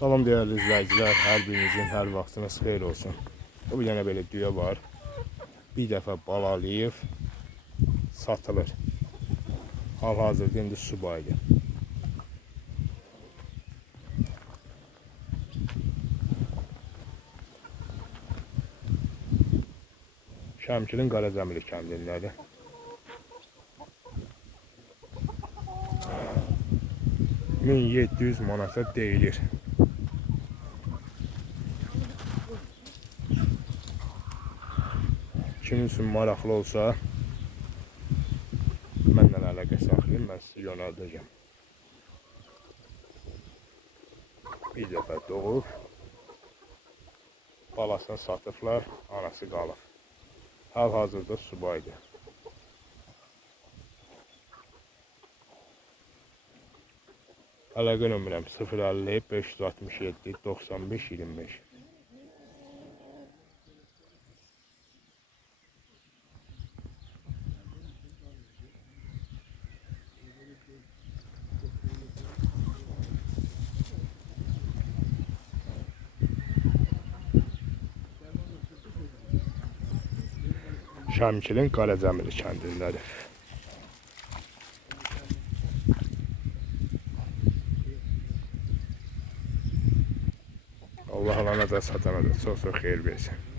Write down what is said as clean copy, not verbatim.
Salam değerli izləyicilər, hər birinizin hər vaxtınız xeyir olsun. Bu yana belə düyə var. Bir dəfə balalayıb satılır. Hal-hazırda indi subaydı. Şəmkir'in Qaracəmili kəndindədir. $1700 manata deyilir. Kimin üçün maraqlı olsa, mənlə əlaqə saxlayın, mən sizi yönəldəcəm. Bir dəfə doğub, balasını satıblar, anası qalıb. Hal-hazırda subaydı. Əlaqə nömrəm 050 567 95 25. Şəmkir'in Qaracəmili kəndindədir. Allah alana da satana da çox xeyir versin.